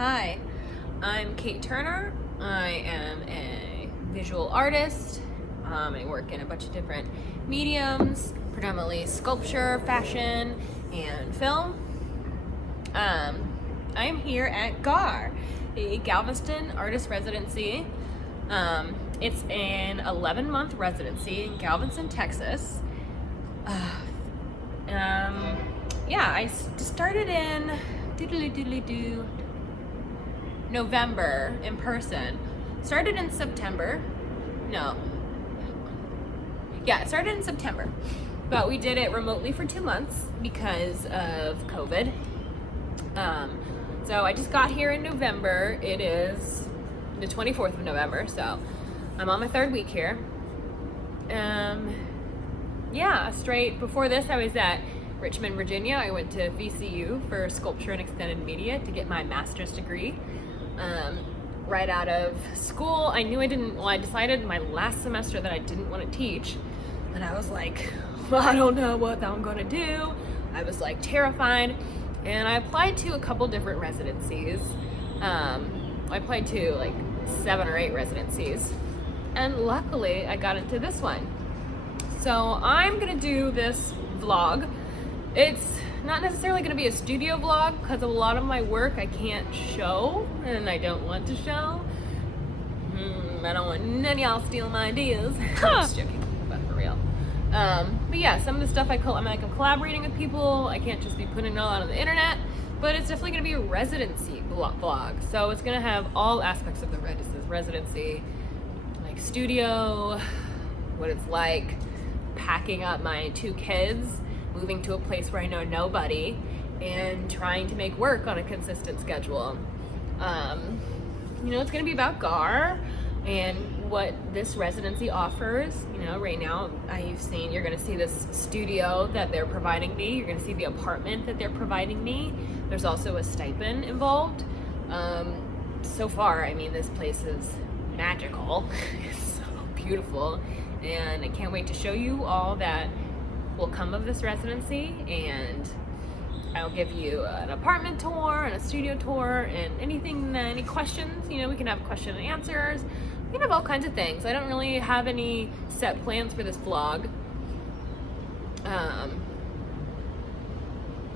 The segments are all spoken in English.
Hi, I'm Kate Turner. I am a visual artist. I work in a bunch of different mediums, predominantly sculpture, fashion, and film. I am here at G.A.R, the Galveston Artists Residency. It's an 11-month residency in Galveston, Texas. I started in November in person. Started in September. It started in September, but we did it remotely for 2 months because of COVID. So I just got here in November. It is the 24th of November, so I'm on my 3rd week here. Straight before this I was at Richmond, Virginia. I went to VCU for sculpture and extended media to get my master's degree. Right out of school, I decided my last semester that I didn't want to teach, and I was like, I don't know what I'm gonna do. I was like terrified, and I applied to a couple different residencies. I applied to like 7 or 8 residencies, and luckily I got into this one. So I'm gonna do this vlog. It's not necessarily gonna be a studio vlog because a lot of my work I can't show and I don't want to show. I don't want none of y'all stealing my ideas. I'm just joking, but for real. But yeah, some of the stuff I'm collaborating with people. I can't just be putting it all out on the internet, but it's definitely gonna be a residency vlog. So it's gonna have all aspects of the residency, like studio, what it's like packing up my 2 kids, moving to a place where I know nobody, and trying to make work on a consistent schedule. It's gonna be about G.A.R and what this residency offers. Right now you're gonna see this studio that they're providing me. You're gonna see the apartment that they're providing me. There's also a stipend involved. So far, this place is magical. It's so beautiful, and I can't wait to show you all that will come of this residency. And I'll give you an apartment tour and a studio tour, and any questions, we can have question and answers. We can have all kinds of things. I don't really have any set plans for this vlog.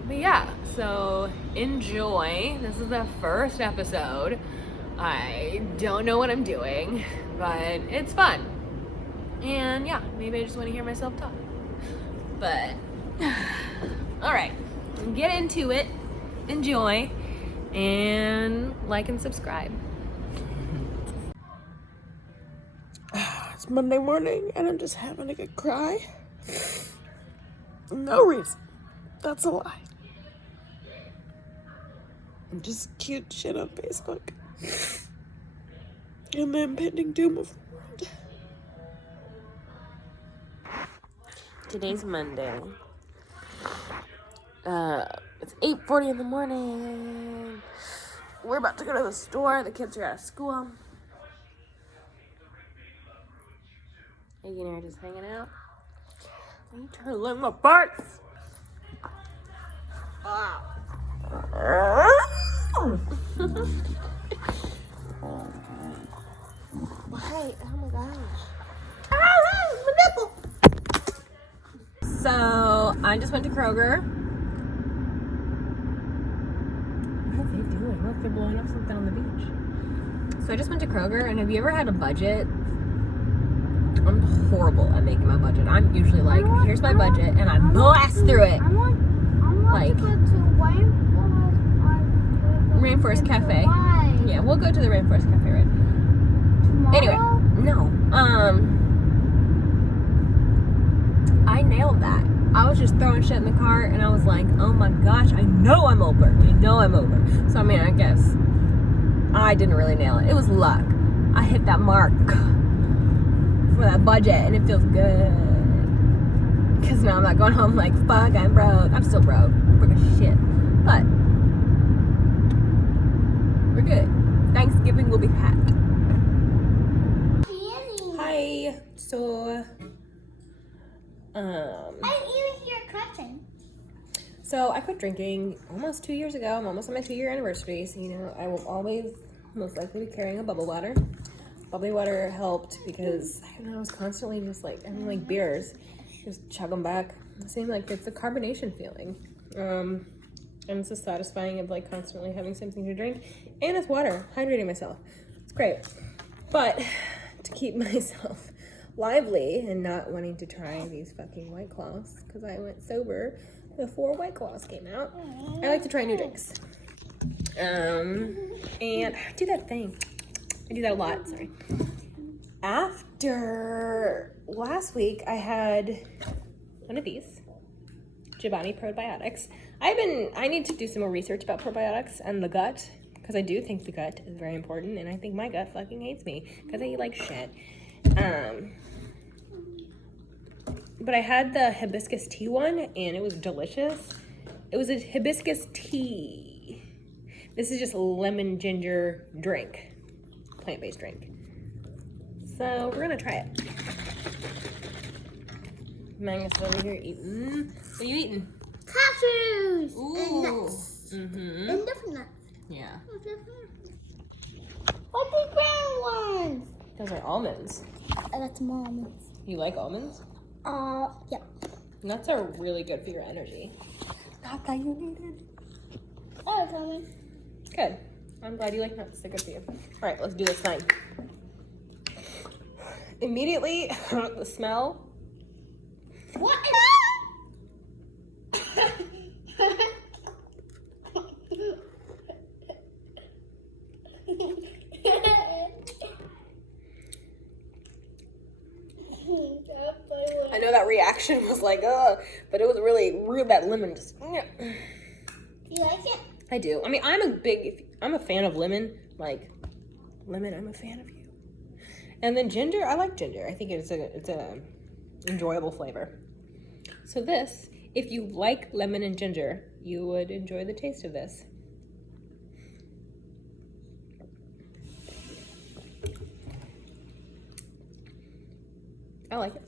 But yeah, so enjoy. This is the first episode. I don't know what I'm doing, but it's fun. And yeah, maybe I just want to hear myself talk. But all right, get into it, enjoy, and like and subscribe. It's Monday morning and I'm just having a good cry. No reason. That's a lie. Just cute shit on Facebook. And the impending doom of the world. Today's Monday. It's 8:40 in the morning. We're about to go to the store. The kids are out of school. Hey, and I are just hanging out. I'm trying to let my farts. Wow. Hey, oh my gosh. My nipple. So I just went to Kroger. What are they doing? Look, they're blowing up something on the beach. So I just went to Kroger, and have you ever had a budget? I'm horrible at making my budget. I'm usually like, here's my budget, and I blast through it. I want like, to go to Rainforest Cafe. Why? Yeah, we'll go to the Rainforest Cafe, right? Tomorrow? Anyway, no. I nailed that. I was just throwing shit in the cart, and I was like, oh my gosh, I know I'm over. So, I guess I didn't really nail it. It was luck. I hit that mark for that budget, and it feels good. Because now I'm not going home like, fuck, I'm broke. I'm still broke. I'm broke as shit. But we're good. Thanksgiving will be packed. Hi. So, I even hear cussing. So I quit drinking almost 2 years ago. I'm almost on my 2-year anniversary. So, I will always most likely be carrying a bubble water. Bubbly water helped because I was constantly just like having like beers, just chug them back. It seemed like it's a carbonation feeling. And it's just satisfying of like constantly having something to drink. And it's water, hydrating myself. It's great. But to keep myself lively and not wanting to try these fucking White Claws, because I went sober before White Claws came out, I like to try new drinks. And I do that thing. I do that a lot, sorry. After last week, I had one of these, Giovanni probiotics. I need to do some more research about probiotics and the gut, because I do think the gut is very important, and I think my gut fucking hates me, because I eat like shit. But I had the hibiscus tea one, and it was delicious. It was a hibiscus tea. This is just a lemon ginger drink, plant-based drink. So we're gonna try it. Magnus is over here eating. What are you eating? Cashews. Ooh. And nuts. Mm-hmm. And different nuts. Yeah. What the brown ones? Those are almonds. That's almonds. You like almonds? Yeah. Nuts are really good for your energy. Not that you needed. Oh, coming. Good. I'm glad you like nuts. They're good for you. All right, let's do this thing. Immediately, the smell. What? I know that reaction was like, ugh, but it was really real. That lemon just. Do you like it? I do. I mean, I'm a fan of lemon. Like, lemon, I'm a fan of you. And then ginger, I like ginger. I think it's a enjoyable flavor. So this, if you like lemon and ginger, you would enjoy the taste of this. I like it.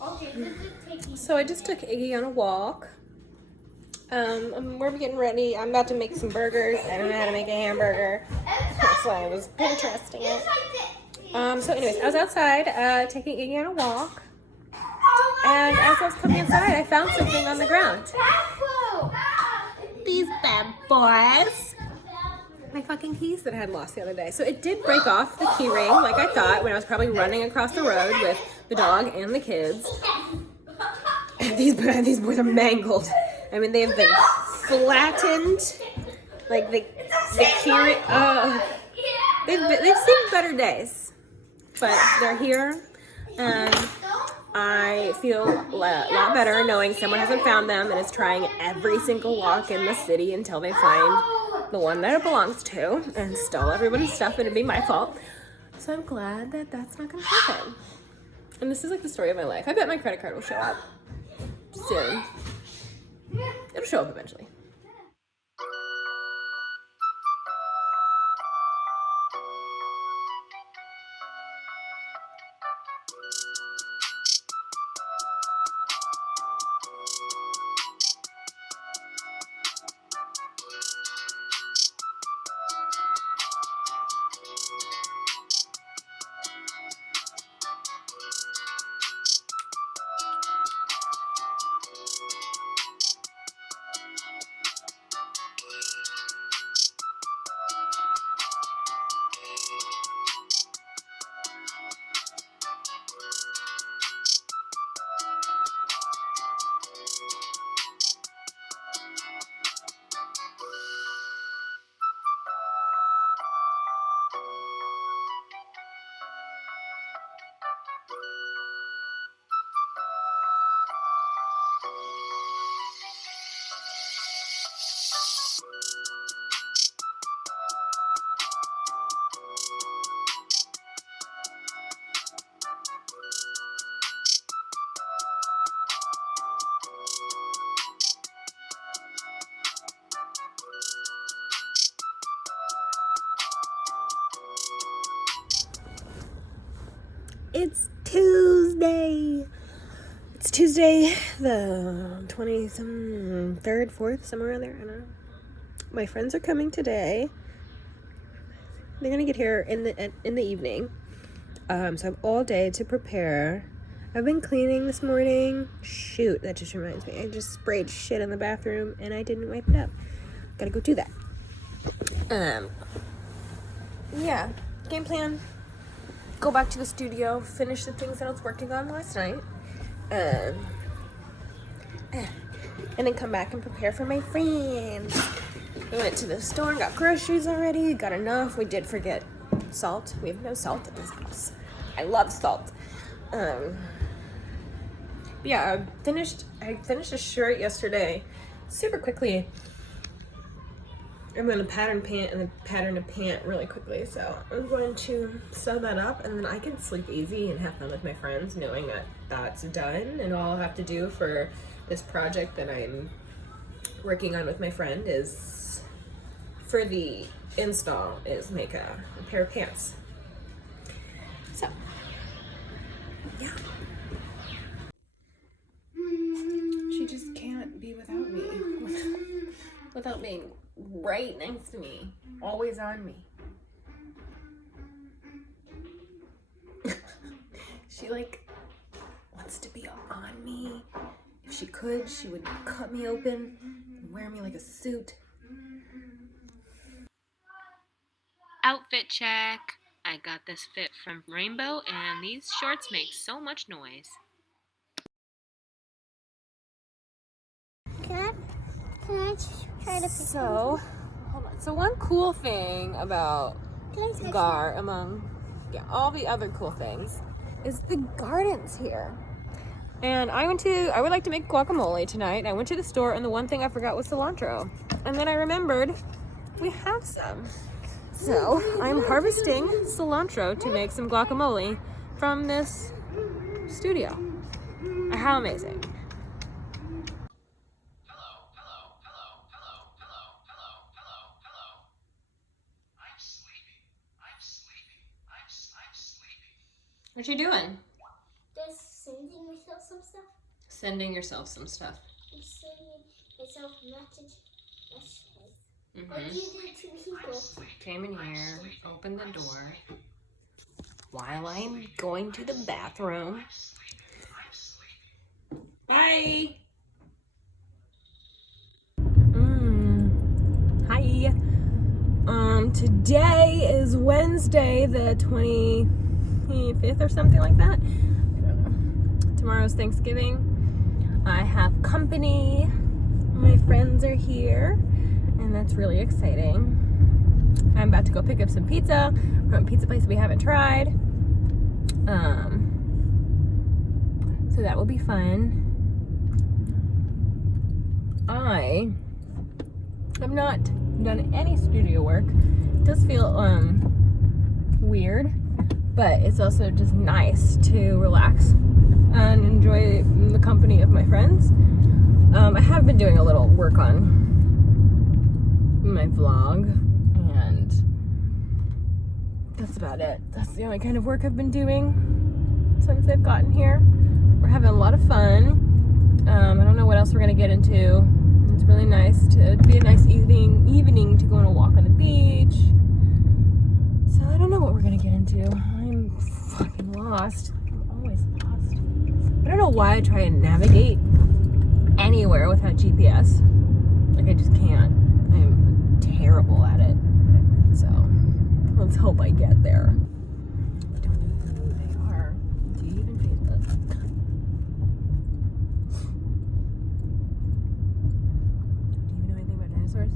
Okay, this is taking. So I just took Iggy on a walk. We're getting ready. I'm about to make some burgers. I don't know how to make a hamburger, so I was Pinteresting it. So anyways, I was outside taking Iggy on a walk, and as I was coming inside, I found something on the ground. These bad boys. My fucking keys that I had lost the other day. So it did break off the key ring, like I thought, when I was probably running across the road with the dog and the kids. And these boys are mangled. I mean, they have been flattened. Like the key ring. They've seen better days, but they're here, and I feel a lot better knowing someone hasn't found them and is trying every single walk in the city until they find the one that it belongs to and stole everybody's stuff, and it'd be my fault. So I'm glad that that's not gonna happen. And this is like the story of my life. I bet my credit card will show up soon. It'll show up eventually. It's Tuesday. It's Tuesday, the 23rd, 4th, somewhere around there. I don't know. My friends are coming today. They're gonna get here in the evening. So I have all day to prepare. I've been cleaning this morning. Shoot, that just reminds me. I just sprayed shit in the bathroom and I didn't wipe it up. Gotta go do that. Yeah, game plan. Go back to the studio, finish the things that I was working on last night. And then come back and prepare for my friends. We went to the store and got groceries already. Got enough. We did forget salt. We have no salt in this house. I love salt. Yeah, I finished a shirt yesterday super quickly. I'm going to pattern a pant really quickly. So I'm going to sew that up and then I can sleep easy and have fun with my friends knowing that that's done. And all I'll have to do for this project that I'm working on with my friend is, for the install, is make a pair of pants. So, yeah. She just can't be without me. Without being right next to me. Always on me. She wants to be on me. If she could, she would cut me open and wear me like a suit. Outfit check. I got this fit from Rainbow and these shorts make so much noise. Can I try to pick So, hold on. So one cool thing about G.A.R, among all the other cool things, is the gardens here. And I would like to make guacamole tonight. I went to the store and the one thing I forgot was cilantro. And then I remembered we have some. So I'm harvesting cilantro to make some guacamole from this studio. How amazing. What you doing? Just sending myself some stuff. Sending yourself some stuff. I'm sending myself messages. Mm-hmm. What do you do to people? Came in here, opened the door while I'm going to the bathroom. Bye. Hi. Today is Wednesday, the 25th or something like that. Tomorrow's Thanksgiving. I have company. My friends are here, and that's really exciting. I'm about to go pick up some pizza from a pizza place we haven't tried. So that will be fun. I have not done any studio work. It does feel weird, but it's also just nice to relax and enjoy the company of my friends. I have been doing a little work on my vlog, and that's about it. That's the only kind of work I've been doing since I've gotten here. We're having a lot of fun. I don't know what else we're gonna get into. It's really nice to be a nice evening to go on a walk on the beach. So I don't know what we're gonna get into. I'm fucking lost. I'm always lost. I don't know why I try and navigate anywhere without GPS. I just can't. I'm terrible at it. So let's hope I get there. I don't know who they are. Do you even Facebook? Do you know anything about dinosaurs?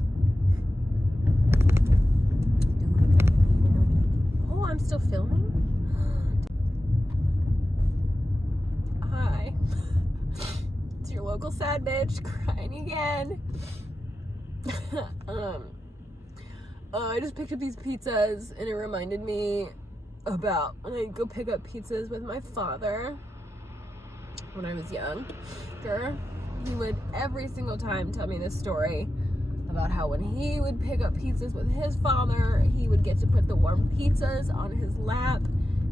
Oh, I'm still filming? Hi. It's your local sad bitch crying again. I just picked up these pizzas and it reminded me about when I go pick up pizzas with my father when I was younger. He would every single time tell me this story about how when he would pick up pizzas with his father, he would get to put the warm pizzas on his lap,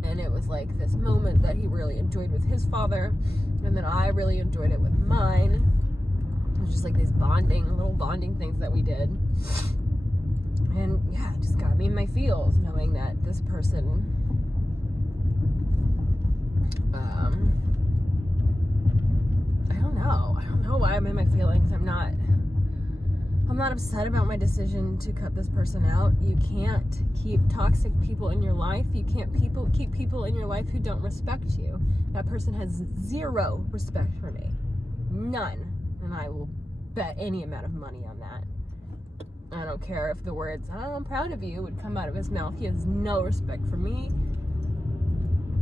and it was like this moment that he really enjoyed with his father. And then I really enjoyed it with mine. It was just like these little bonding things that we did. And yeah, it just got me in my feels knowing that this person I don't know why I'm in my feelings. I'm not upset about my decision to cut this person out. You can't keep toxic people in your life. You can't keep people in your life who don't respect you. That person has zero respect for me. None. And I will bet any amount of money on that. I don't care if the words, "Oh, I'm proud of you," would come out of his mouth. He has no respect for me.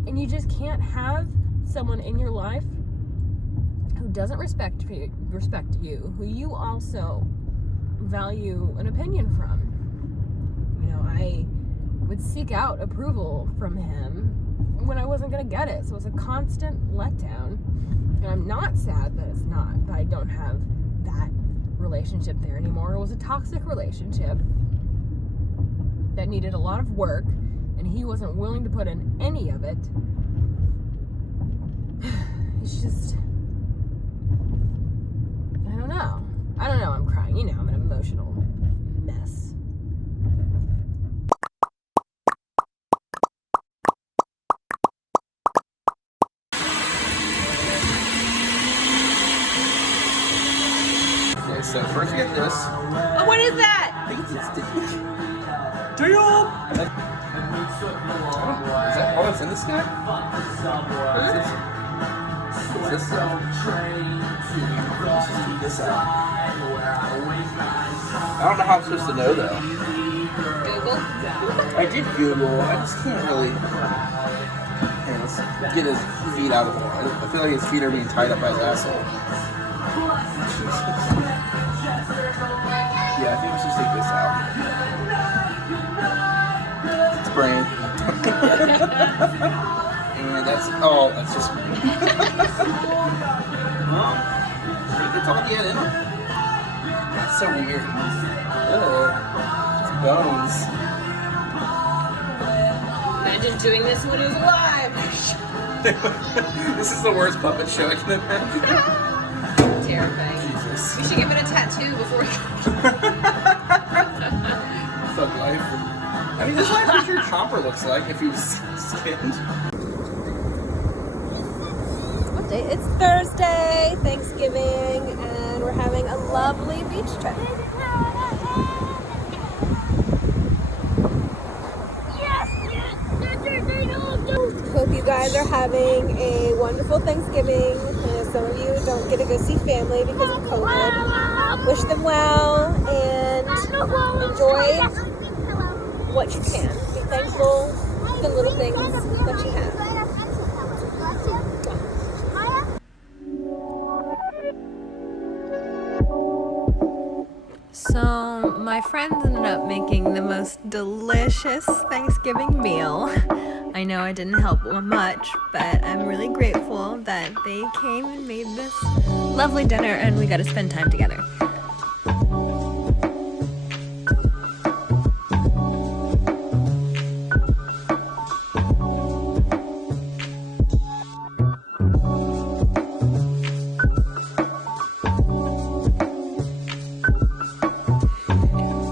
And you just can't have someone in your life who doesn't respect you, who you also value an opinion from. You know, I would seek out approval from him when I wasn't going to get it. So it was a constant letdown. And I'm not sad that I don't have that relationship there anymore. It was a toxic relationship that needed a lot of work, and he wasn't willing to put in any of it. It's just, I don't know. I'm crying. You know, I'm an emotional mess. Okay, so first we get this. Oh, what is that? I think it's a stick. Damn! Is that all that's in this guy? What's this? What's this stuff? Let's just keep this out. I don't know how I'm supposed to know though. Google? I did Google. I just can't really. Hey, let's get his feet out of it. I feel like his feet are being tied up by his asshole. Yeah, I think we should take this out. It's brain. And that's just me. Well, I think that's all he had in him. That's so weird. It's bones. Imagine doing this when he was alive. This is the worst puppet show I can imagine. Terrifying. Jesus. We should give it a tattoo before we Thug life. I mean, this is what I'm sure Chomper looks like if he was skinned. What day? It's Thursday, Thanksgiving, and we're having a lovely beach trip. Hope you guys are having a wonderful Thanksgiving. And if some of you don't get to go see family because of COVID, wish them well and enjoy what you can. Be thankful for the little things that you have. So my friends ended up making the most delicious Thanksgiving meal. I know I didn't help much, but I'm really grateful that they came and made this lovely dinner and we got to spend time together.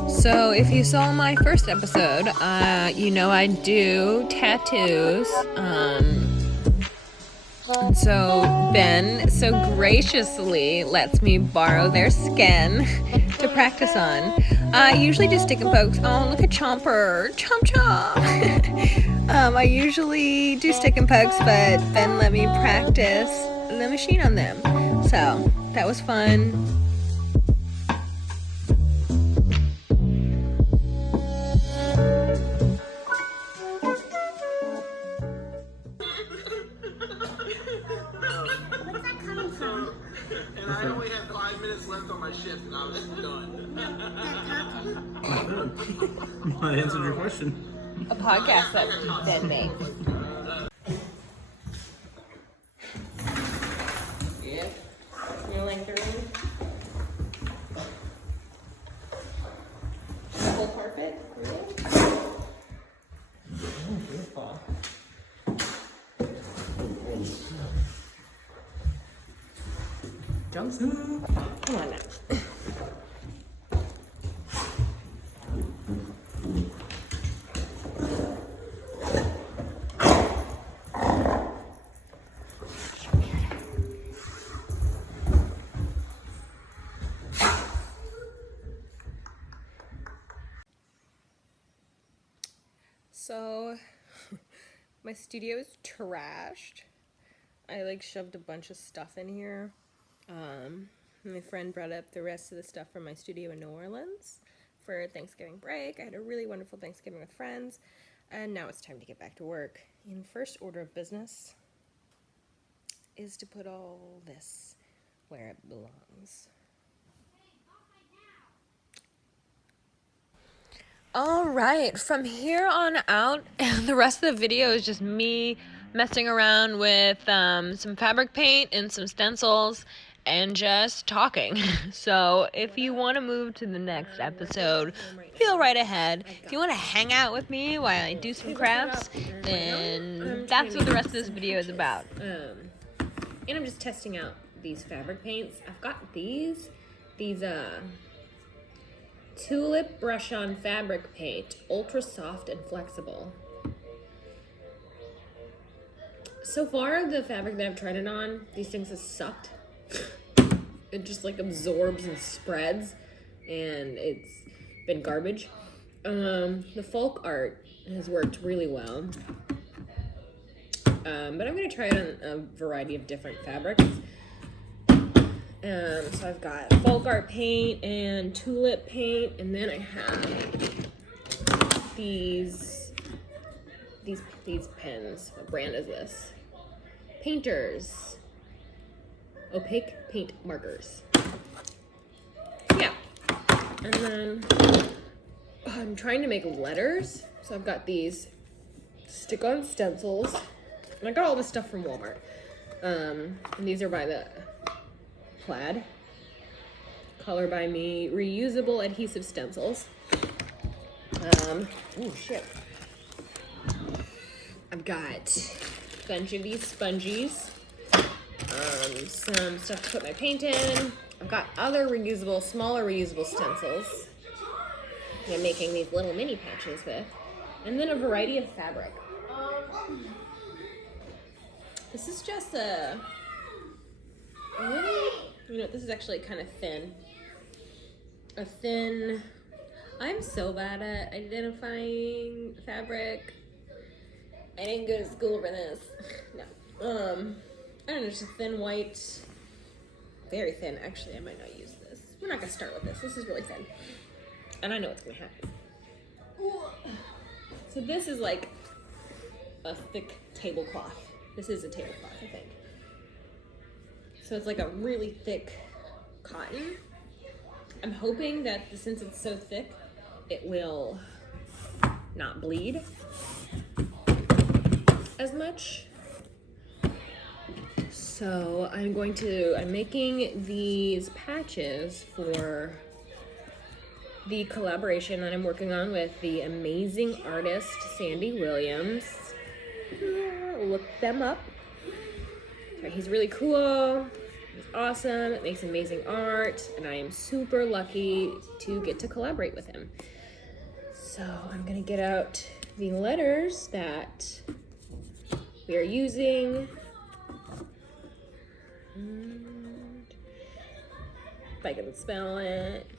So if you saw my first episode, you know I do tattoos. And so Ben so graciously lets me borrow their skin to practice on. I usually do stick and pokes. Oh, look at Chomper. Chomp chomp. I usually do stick and pokes, but Ben let me practice the machine on them. So that was fun. And I only had 5 minutes left on my shift and I was done. I answered your question. A podcast that Ben made. Yeah. You like the room? The whole carpet? Really? Galveston. Come on now. So, my studio is trashed. I like shoved a bunch of stuff in here. My friend brought up the rest of the stuff from my studio in New Orleans for Thanksgiving break. I had a really wonderful Thanksgiving with friends, and now it's time to get back to work. And first order of business is to put all this where it belongs. All right, from here on out, the rest of the video is just me messing around with some fabric paint and some stencils and just talking. So if you want to move to the next episode, feel right ahead. If you want to hang out with me while I do some crafts, then that's what the rest of this video is about. And I'm just testing out these fabric paints. I've got these Tulip brush on fabric paint, ultra soft and flexible. So far, the fabric that I've tried it on, these things have sucked. It just like absorbs and spreads, and it's been garbage. The folk art has worked really well. But I'm gonna try it on a variety of different fabrics. So I've got folk art paint and tulip paint, and then I have these pens. What brand is this? Painters. Opaque paint markers. Yeah. And then I'm trying to make letters. So I've got these stick-on stencils. And I got all this stuff from Walmart. And these are by the Plaid. Color by Me reusable adhesive stencils. Oh shit. I've got a bunch of these spongies. Some stuff to put my paint in. I've got other reusable, smaller reusable stencils that I'm making these little mini patches with. And then a variety of fabric. This is just a really, this is actually kind of thin. I'm so bad at identifying fabric. I didn't go to school for this. No. I don't know, just a thin white, very thin. Actually, I might not use this. We're not gonna start with this. This is really thin. And I know what's gonna happen. So this is like a thick tablecloth. This is a tablecloth, I think. So it's like a really thick cotton. I'm hoping that since it's so thick, it will not bleed as much. So I'm making these patches for the collaboration that I'm working on with the amazing artist, Sandy Williams. Look them up. He's really cool. He's awesome. Makes amazing art, and I am super lucky to get to collaborate with him. So I'm gonna get out the letters that we are using. And if I can spell it.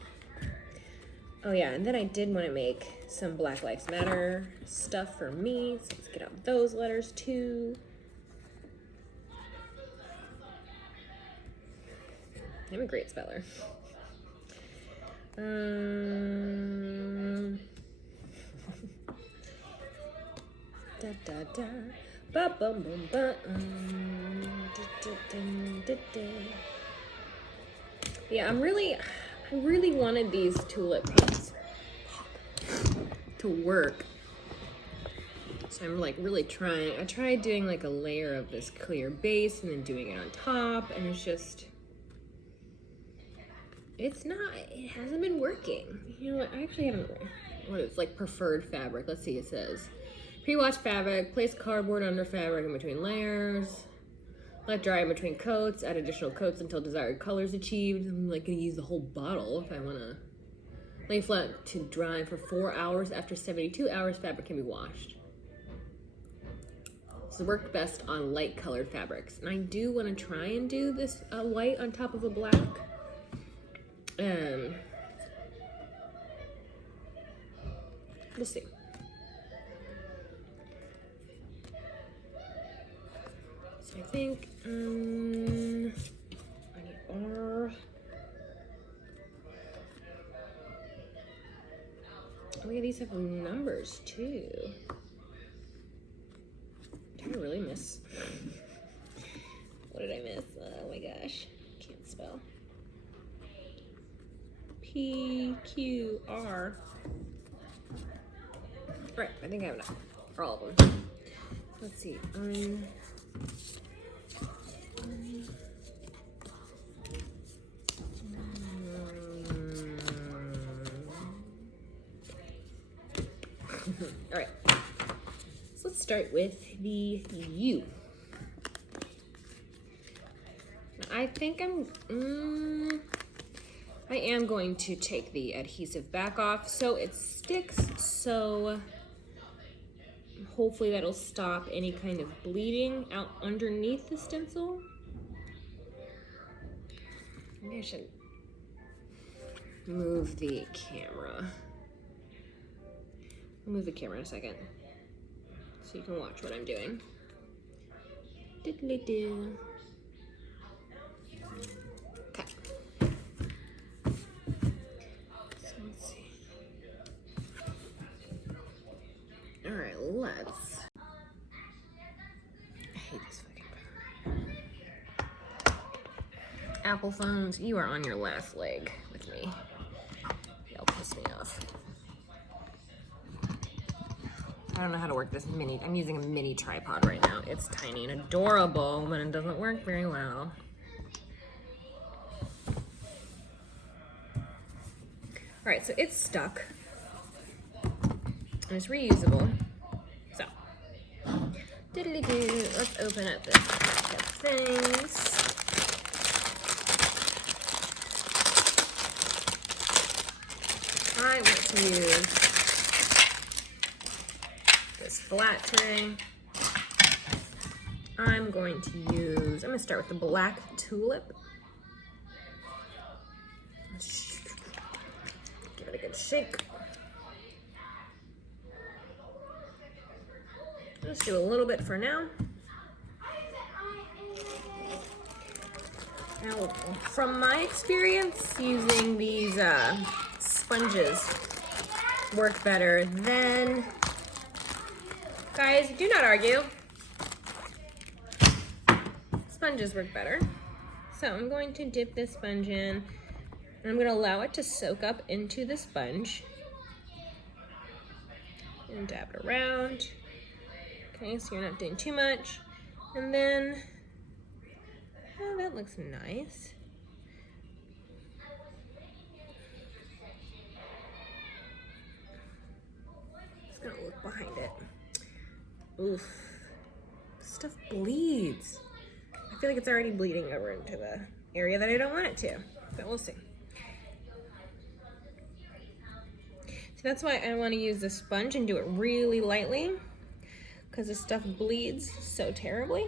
Oh yeah, and then I did want to make some Black Lives Matter stuff for me. So let's get out those letters too. I'm a great speller. Da da da. Ba bum bum ba. Yeah, I really wanted these tulip paints to work. So I'm like really trying. I tried doing like a layer of this clear base and then doing it on top, and it hasn't been working. You know what, I actually haven't, what is like preferred fabric. Let's see, it says, pre-wash fabric, place cardboard under fabric in between layers. Let dry in between coats, add additional coats until desired color is achieved. I'm like gonna use the whole bottle if I wanna. Lay flat to dry for 4 hours. After 72 hours, fabric can be washed. This works best on light colored fabrics. And I do wanna try and do this white on top of a black. Let's see. So I think, I need R. Oh yeah, these have numbers too. Did I really miss? What did I miss? Oh my gosh, can't spell. P-Q-R. Right, I think I have enough for all of them. Let's see. All right, so let's start with the U. I think I am going to take the adhesive back off so it sticks, so hopefully that'll stop any kind of bleeding out underneath the stencil. Maybe I should move the camera. I'll move the camera in a second so you can watch what I'm doing. Diddly-do. Okay. So let's see. All right, let's. I hate this fucking pen. Apple phones, you are on your last leg with me. Y'all piss me off. I don't know how to work this mini. I'm using a mini tripod right now. It's tiny and adorable, but it doesn't work very well. All right, so it's stuck. And it's reusable. So, diddly-doo, let's open up this pack of things. I want to use this flat tray. I'm going to start with the black tulip. Give it a good shake. Let's do a little bit for now. Now, from my experience, using these sponges work better than, guys, do not argue. Sponges work better. So I'm going to dip this sponge in, and I'm going to allow it to soak up into the sponge. And dab it around. Okay, so you're not doing too much. And then, oh, that looks nice. Just gonna look behind it. Oof, stuff bleeds. I feel like it's already bleeding over into the area that I don't want it to, but we'll see. So that's why I want to use the sponge and do it really lightly, because this stuff bleeds so terribly.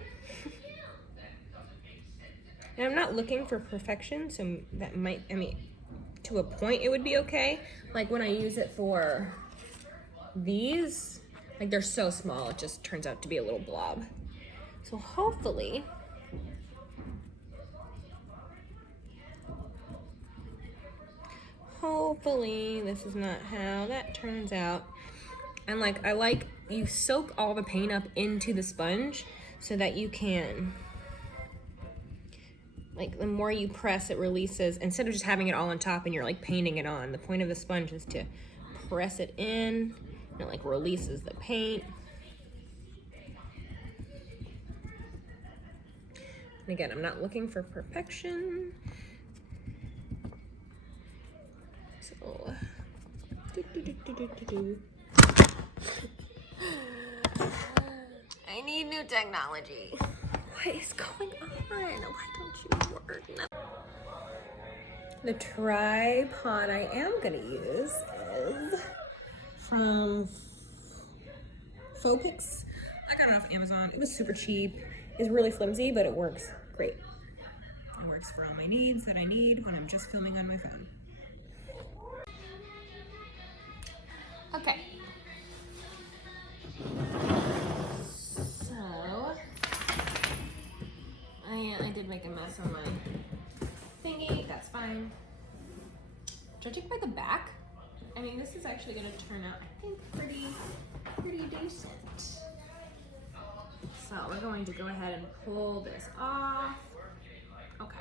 And I'm not looking for perfection, so that might, I mean, to a point it would be okay. Like when I use it for these, like they're so small, it just turns out to be a little blob. So hopefully, this is not how that turns out. And like, I like, you soak all the paint up into the sponge so that you can, like, the more you press, it releases, instead of just having it all on top and you're like painting it on. The point of the sponge is to press it in, and it like releases the paint. And again, I'm not looking for perfection. So, I need new technology. What is going on? Why don't you work? The tripod I am gonna use is from Fopix. I got it off Amazon. It was super cheap. It's really flimsy, but it works great. It works for all my needs that I need when I'm just filming on my phone. Okay. So, I did make a mess on my thingy. That's fine. Judging by the back, I mean, this is actually going to turn out, I think, pretty decent. So we're going to go ahead and pull this off. Okay.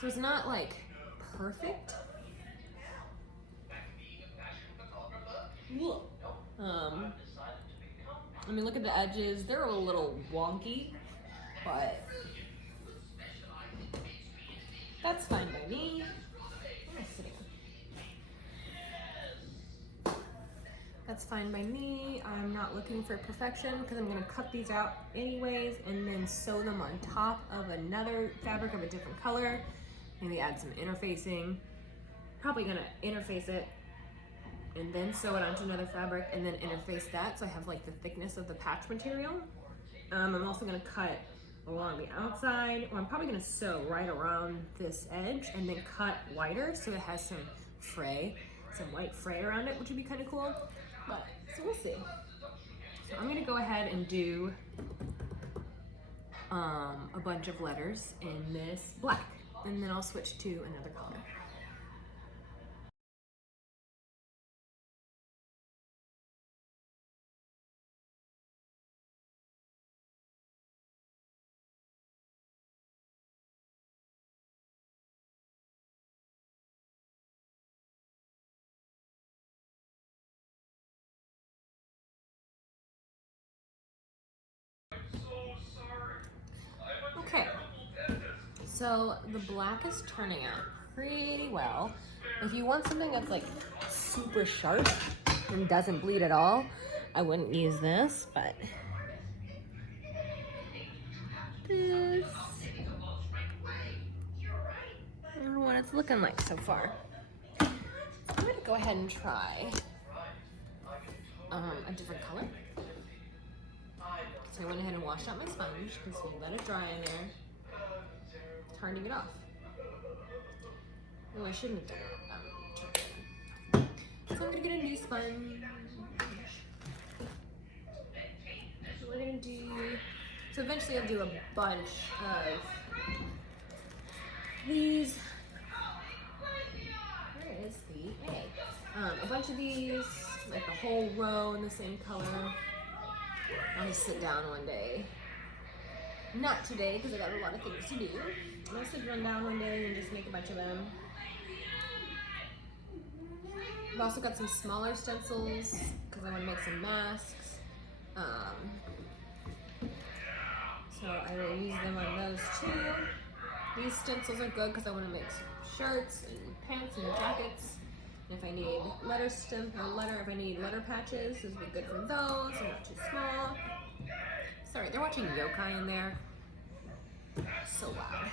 So it's not like perfect. I mean, look at the edges. They're a little wonky, but that's fine by me. That's fine by me. I'm not looking for perfection because I'm gonna cut these out anyways and then sew them on top of another fabric of a different color. Maybe add some interfacing. Probably gonna interface it and then sew it onto another fabric and then interface that so I have like the thickness of the patch material. I'm also gonna cut along the outside, or I'm probably gonna sew right around this edge and then cut wider so it has some fray, some white fray around it, which would be kind of cool. But, so we'll see. So I'm gonna go ahead and do a bunch of letters in this black, and then I'll switch to another color. Okay, so the black is turning out pretty well. If you want something that's like super sharp and doesn't bleed at all, I wouldn't use this, but this, I don't know what it's looking like so far. I'm gonna go ahead and try a different color. So I went ahead and washed out my sponge because we let it dry in there. It's hard to get off. Oh, I shouldn't have done it. So I'm gonna get a new sponge. So we're gonna do, so eventually I'll do a bunch of these. Where is the A? A bunch of these, like the whole row in the same color. I'll just sit down one day. Not today, because I got a lot of things to do. I'll sit down one day and just make a bunch of them. I've also got some smaller stencils, because I want to make some masks. So I will use them on those too. These stencils are good because I want to make some shirts and pants and jackets. If I need if I need letter patches, this would be good for those. They're not too small. Sorry, they're watching yokai in there. So loud.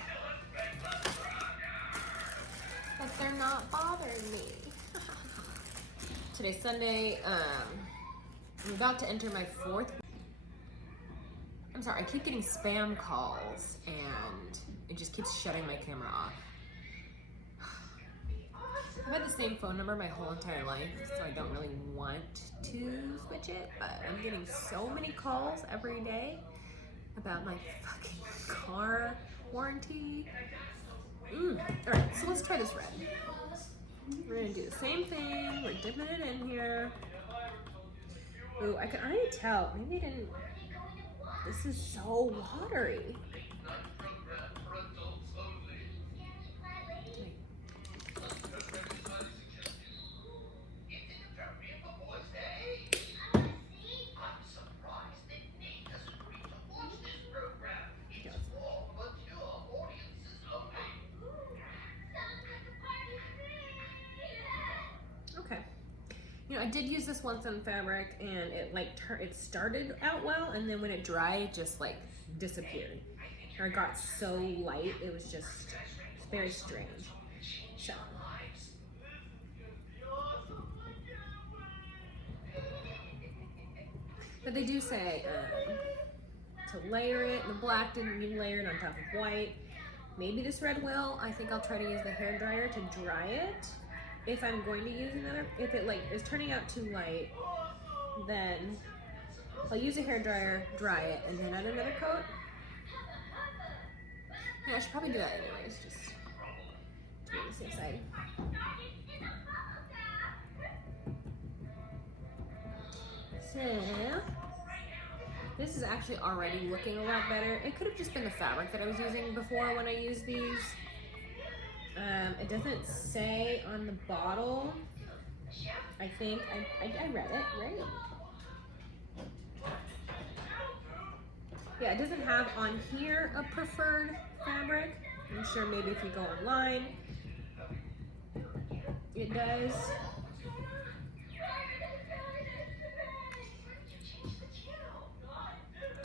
But they're not bothering me. Today's Sunday. I'm about to enter my 4th. I'm sorry, I keep getting spam calls and it just keeps shutting my camera off. I've had the same phone number my whole entire life, so I don't really want to switch it, but I'm getting so many calls every day about my fucking car warranty. Alright, so let's try this red. We're gonna do the same thing, we're dipping it in here. Ooh, I can already tell, maybe I didn't, this is so watery. I did use this once on fabric, and it like it started out well, and then when it dried, it just like disappeared. Or it got so light, it was just very strange. So. But they do say to layer it. The black didn't need layered on top of white. Maybe this red will. I think I'll try to use the hair dryer to dry it. If I'm going to use another, if it like is turning out too light, then I'll use a hair dryer, dry it, and then add another coat. Yeah, I should probably do that anyways, just to be on the safe side. So, this is actually already looking a lot better. It could have just been the fabric that I was using before when I used these. It doesn't say on the bottle. I think I read it, right? Yeah, it doesn't have on here a preferred fabric. I'm sure maybe if you go online, it does.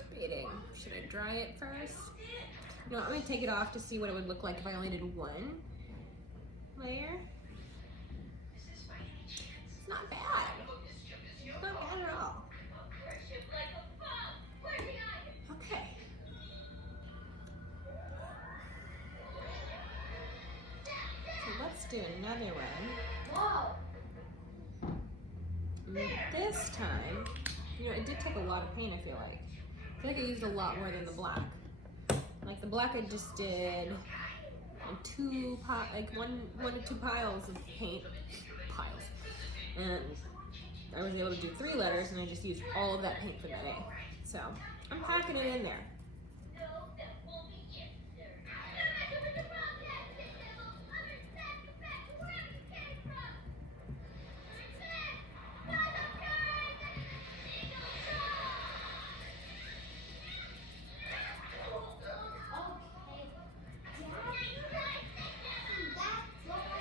Debating, should I dry it first? No, I'm gonna take it off to see what it would look like if I only did one layer. It's not bad. It's not bad at all. Okay. So let's do another one. This time, you know, it did take a lot of paint, I feel like. I feel like I used a lot more than the black. Like the black I just did one to two piles of paint. And I was able to do 3 letters, and I just used all of that paint for that day. So I'm packing it in there.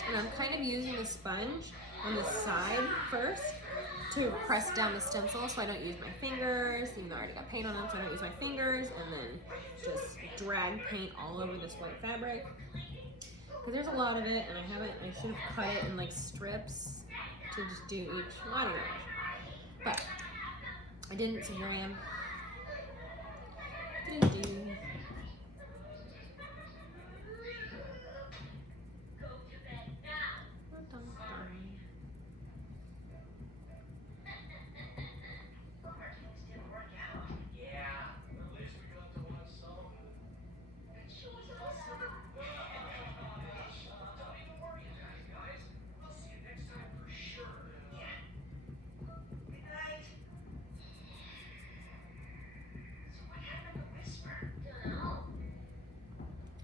And I'm kind of using the sponge on the side first to press down the stencil so I don't use my fingers, even though I already got paint on them, so I don't use my fingers, and then just drag paint all over this white fabric. Because there's a lot of it, and I should have cut it in like strips to just do each, I don't know. But I didn't, so here I am.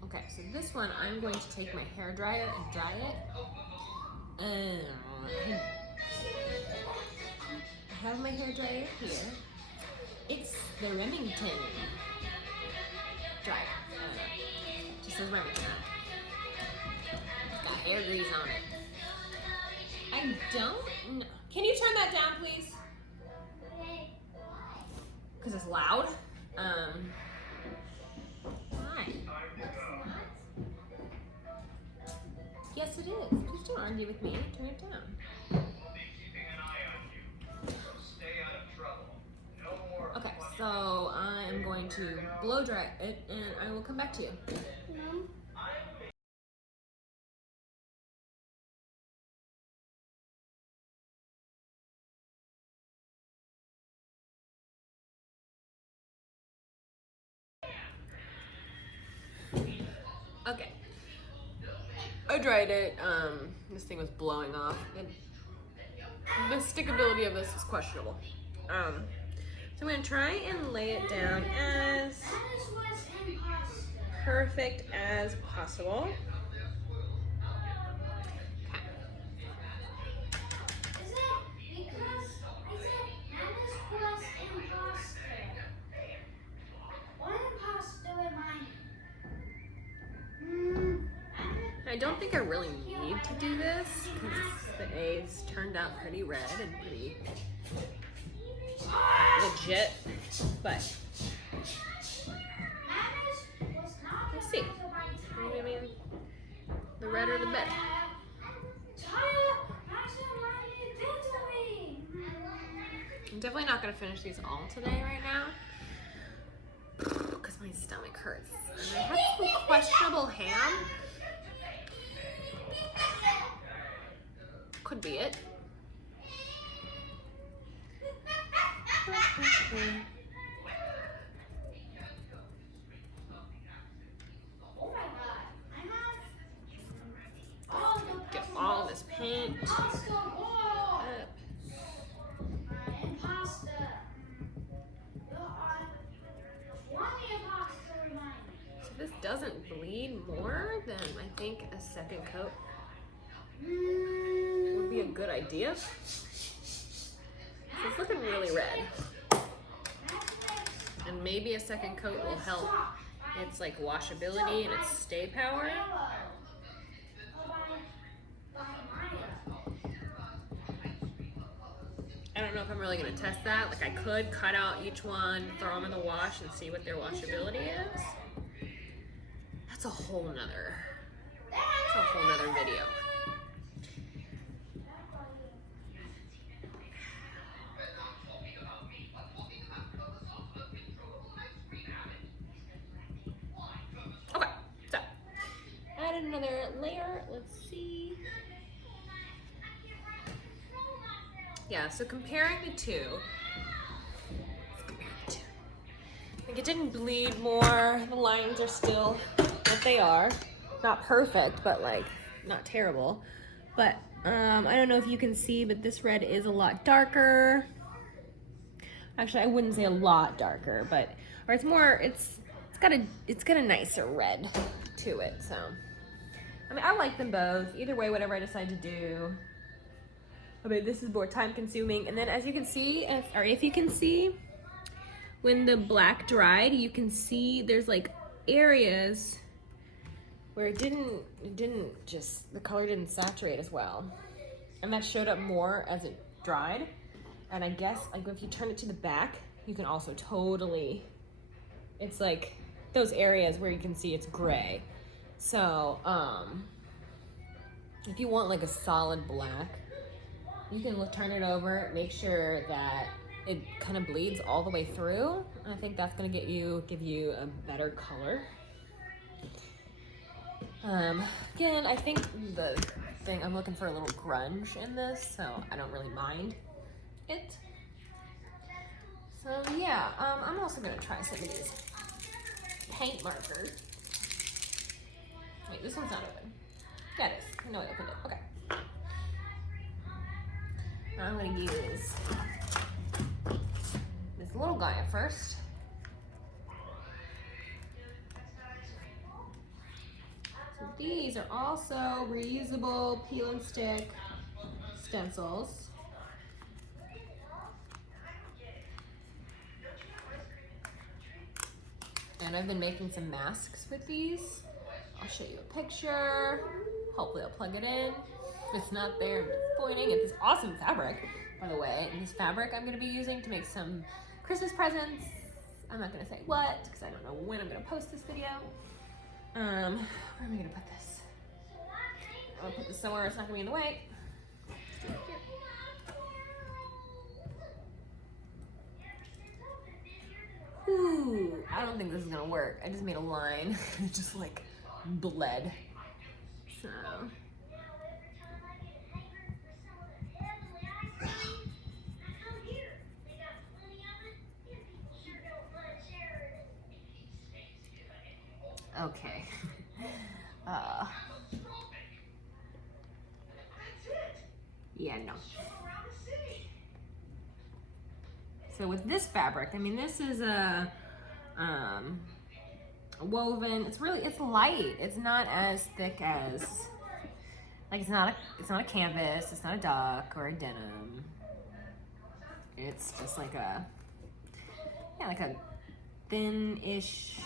Okay, so this one I'm going to take my hair dryer and dry it. I have my hair dryer here. It's the Remington dryer. It just says Remington. It's got hair grease on it. I don't know. Can you turn that down, please? Because it's loud. Hi. Yes, it is. Please don't argue with me. Turn it down. Okay, so I am going to blow dry it, and I will come back to you. Okay. I dried it. This thing was blowing off. The stickability of this is questionable. So I'm gonna try and lay it down as perfect as possible. I I don't think I really need to do this because the A's turned out pretty red and pretty legit, but we'll see. I mean, the redder the better. I'm definitely not gonna finish these all today right now because my stomach hurts. And I had some questionable ham. Could be it. Get all this paint up. So this doesn't bleed more, then I think a second coat would be a good idea. So it's looking really red. And maybe a second coat will help its like washability and its stay power. I don't know if I'm really gonna test that. Like I could cut out each one, throw them in the wash and see what their washability is. That's a whole nother video. Okay, so add another layer. Let's see. Yeah, so comparing the two, like it didn't bleed more. The lines are still what they are. Not perfect, but like not terrible. But I don't know if you can see, but this red is a lot darker. Actually, I wouldn't say a lot darker, but or it's more. It's got a nicer red to it. So I mean, I like them both. Either way, whatever I decide to do. I mean, this is more time consuming. And then as you can see, if you can see, when the black dried, you can see there's like areas where the color didn't saturate as well. And that showed up more as it dried. And I guess like if you turn it to the back, you can also totally, it's like those areas where you can see it's gray. So, if you want like a solid black, you can turn it over, make sure that it kind of bleeds all the way through. And I think that's gonna give you a better color. Again, I think I'm looking for a little grunge in this, so I don't really mind it. So yeah, I'm also gonna try some of these paint markers. Wait, this one's not open. Yeah, it is. I know I opened it. Okay. I'm gonna use this little guy at first. So these are also reusable peel and stick stencils. And I've been making some masks with these. I'll show you a picture. Hopefully I'll plug it in. If it's not there, I'm disappointing. It's this awesome fabric, by the way. And this fabric I'm gonna be using to make some Christmas presents. I'm not gonna say what, because I don't know when I'm gonna post this video. Where am I gonna put this? I'll put this somewhere it's not gonna be in the way. Let's do it here. Ooh, I don't think this is gonna work. I just made a line. It just like bled. So. Okay. Yeah, no. So with this fabric, I mean, this is a woven. It's light. It's not as thick as, like, it's not a canvas. It's not a duck or a denim. It's just like a thin-ish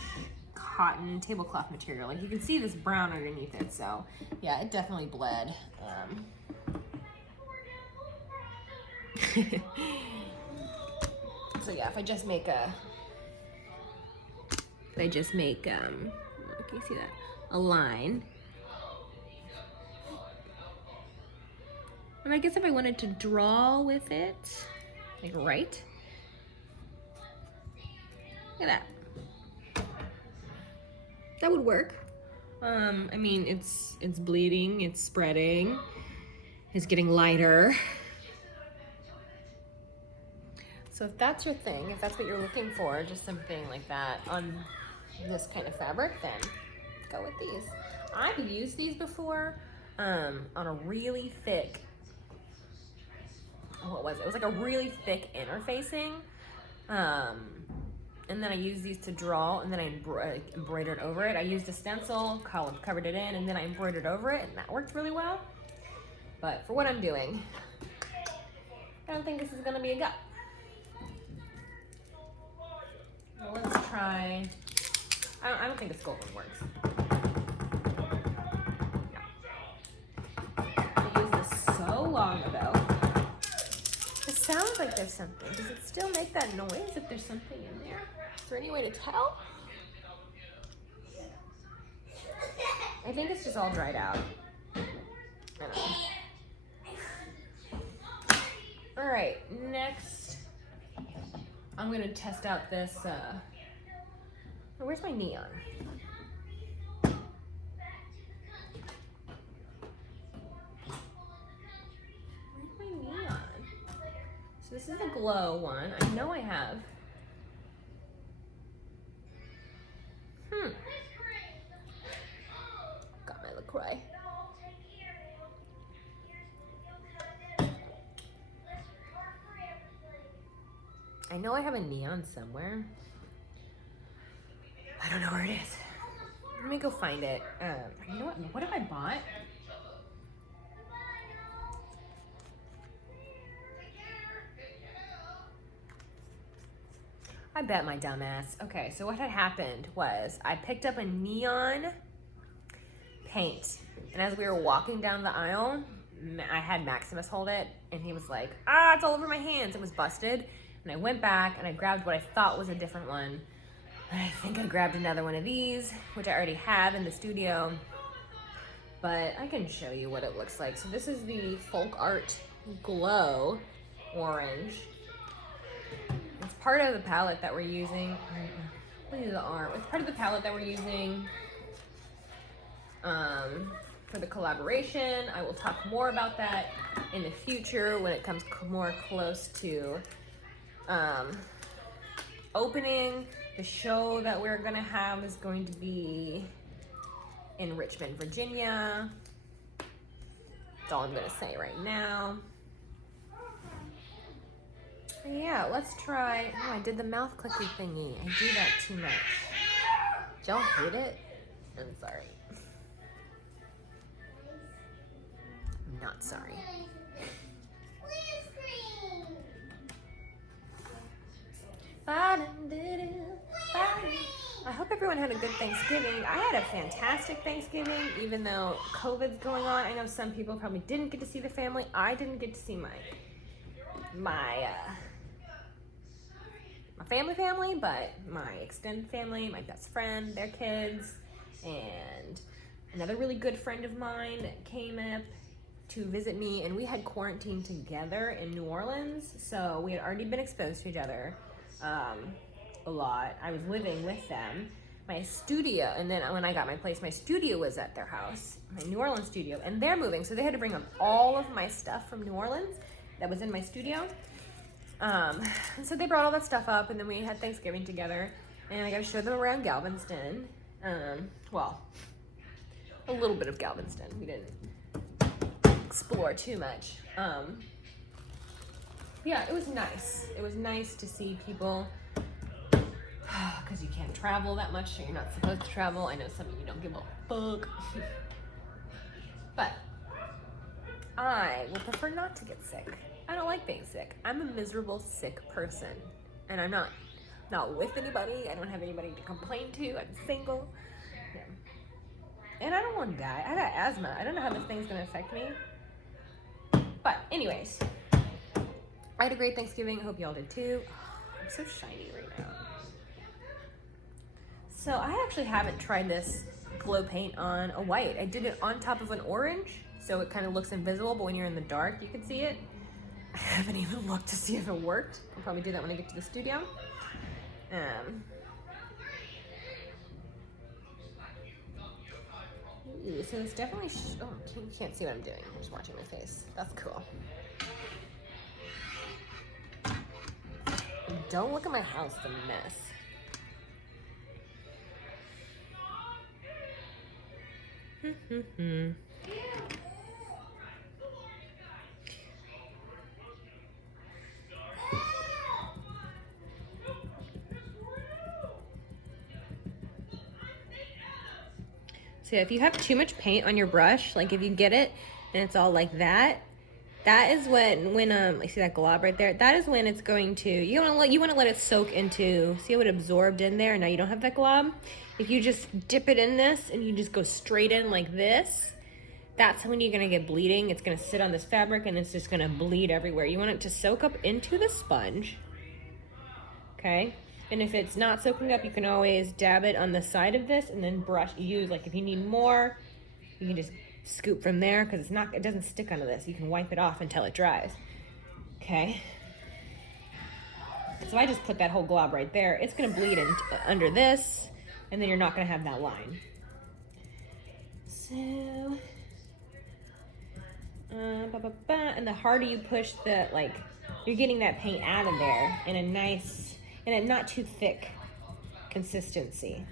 cotton tablecloth material. Like you can see this brown underneath it, so yeah, it definitely bled. So yeah, if I just make can you see that? A line. And I guess if I wanted to draw with it, like right. Look at that. That would work. I mean, it's bleeding, it's spreading, it's getting lighter. So if that's your thing, if that's what you're looking for, just something like that on this kind of fabric, then go with these. I've used these before on a really thick, what was it? It was like a really thick interfacing. And then I used these to draw, and then I embroidered over it. I used a stencil, covered it in, and then I embroidered over it, and that worked really well. But for what I'm doing, I don't think this is gonna be a go. Well, let's try, I don't think a sculpt one works. I used this so long ago. It sounds like there's something. Does it still make that noise if there's something in there? Is there any way to tell? I think it's just all dried out. I don't know. All right, next, I'm gonna test out this, where's my neon? Where's my neon? So this is the glow one. I know I have. Got my LaCroix. I know I have a neon somewhere. I don't know where it is. Let me go find it. You know what have I bought? I bet my dumbass. Okay, so what had happened was I picked up a neon paint, and as we were walking down the aisle, I had Maximus hold it, and he was like, ah, it's all over my hands. It was busted. And I went back and I grabbed what I thought was a different one. And I think I grabbed another one of these, which I already have in the studio, but I can show you what it looks like. So this is the Folk Art Glow Orange. It's part of the palette that we're using. Look at the arm. It's part of the palette that we're using for the collaboration. I will talk more about that in the future when it comes more close to opening. The show that we're gonna have is going to be in Richmond, Virginia. That's all I'm gonna say right now. Yeah, let's try. Oh, I did the mouth clicky thingy. I do that too much. Did y'all hate it? I'm sorry. I'm not sorry. I hope everyone had a good Thanksgiving. I had a fantastic Thanksgiving, even though COVID's going on. I know some people probably didn't get to see the family. I didn't get to see my family, but my extended family, my best friend, their kids, and another really good friend of mine came up to visit me, and we had quarantined together in New Orleans, so we had already been exposed to each other a lot. I was living with them. My studio, and then when I got my place, my studio was at their house, my New Orleans studio, and they're moving, so they had to bring up all of my stuff from New Orleans that was in my studio. And so they brought all that stuff up, and then we had Thanksgiving together, and I got to show them around Galveston. Well, a little bit of Galveston. We didn't explore too much. Yeah, it was nice. It was nice to see people, because you can't travel that much, so you're not supposed to travel. I know some of you don't give a fuck. But I would prefer not to get sick. I don't like being sick. I'm a miserable, sick person, and I'm not not with anybody. I don't have anybody to complain to. I'm single. Yeah. And I don't want to die. I got asthma. I don't know how this thing's going to affect me. But anyways, I had a great Thanksgiving. I hope y'all did too. Oh, I'm so shiny right now. So I actually haven't tried this glow paint on a white. I did it on top of an orange, so it kind of looks invisible, but when you're in the dark, you can see it. I haven't even looked to see if it worked. I'll probably do that when I get to the studio. So it's definitely, oh, you can't see what I'm doing. I'm just watching my face. That's cool. Don't look at my house, it's a mess. So if you have too much paint on your brush, like if you get it and it's all like that, that is when you see that glob right there, that is when it's going to, you want to let it soak into, see how it absorbed in there, and now you don't have that glob. If you just dip it in this and you just go straight in like this, that's when you're gonna get bleeding. It's gonna sit on this fabric and it's just gonna bleed everywhere. You want it to soak up into the sponge, okay? And if it's not soaking up, you can always dab it on the side of this and then brush, like if you need more, you can just scoop from there because it doesn't stick onto this. You can wipe it off until it dries, okay? So I just put that whole glob right there. It's gonna bleed under this, and then you're not gonna have that line. So, and the harder you push you're getting that paint out of there in a nice, and a not too thick consistency.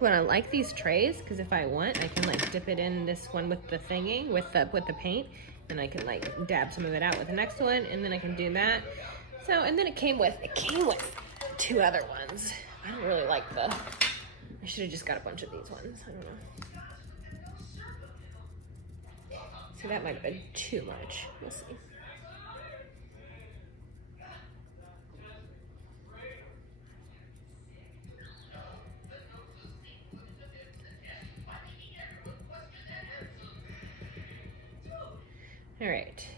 Well, I like these trays because if I want, I can like dip it in this one with the thingy, with the paint, and I can like dab some of it out with the next one, and then I can do that. So, and then it came with 2 other ones. I don't really like I should have just got a bunch of these ones. I don't know. So that might have been too much. We'll see. All right,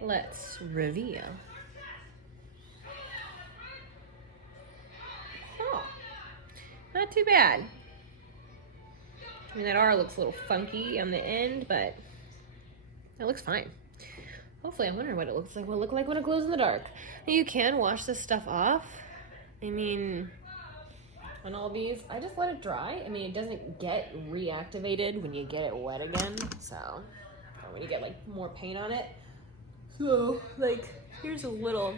let's reveal. Oh, not too bad. I mean, that R looks a little funky on the end, but it looks fine. Hopefully, I wonder what it looks like. Will it look like when it glows in the dark? And you can wash this stuff off. I mean, on all these, I just let it dry. I mean, it doesn't get reactivated when you get it wet again, so. When you get like more paint on it. So like here's a little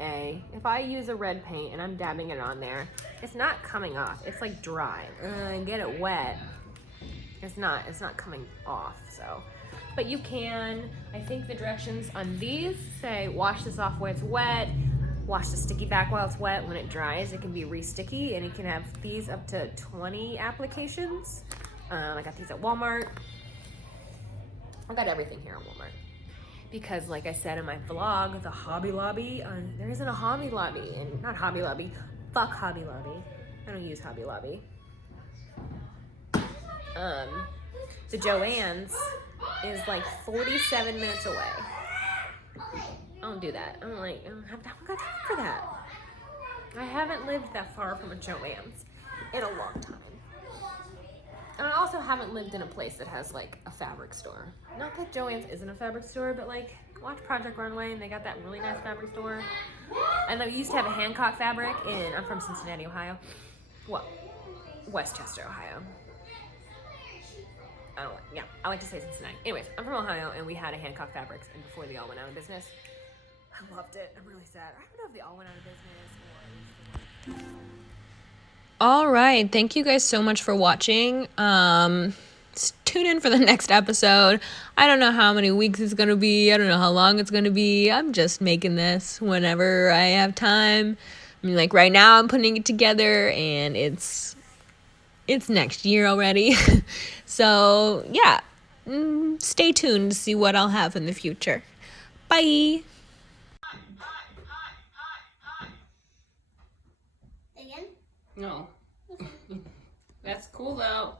A. If I use a red paint and I'm dabbing it on there, it's not coming off. It's like dry. And get it wet, it's not coming off. So, but you can, I think the directions on these say wash this off when it's wet, wash the sticky back while it's wet. When it dries, it can be re-sticky, and you can have these up to 20 applications. I got these at Walmart. I got everything here at Walmart. Because like I said in my vlog, the Hobby Lobby, there isn't a Hobby Lobby, and not Hobby Lobby, fuck Hobby Lobby. I don't use Hobby Lobby. The Joann's is like 47 minutes away. I don't do that. I don't got time for that. I haven't lived that far from a Joann's in a long time. And I also haven't lived in a place that has like a fabric store. Not that Joann's isn't a fabric store, but like watch Project Runway and they got that really nice fabric store. And they used to have a Hancock fabric I'm from Cincinnati, Ohio. Well, Westchester, Ohio. I like to say Cincinnati. Anyways, I'm from Ohio and we had a Hancock Fabrics, and before they all went out of business. I loved it. I'm really sad. I don't know if they all went out of business or... All right, thank you guys so much for watching. tune in for the next episode. I don't know how many weeks it's going to be. I don't know how long it's going to be. I'm just making this whenever I have time. I mean, like right now I'm putting it together and it's next year already. So, yeah. Stay tuned to see what I'll have in the future. Bye. Again? No. That's cool though.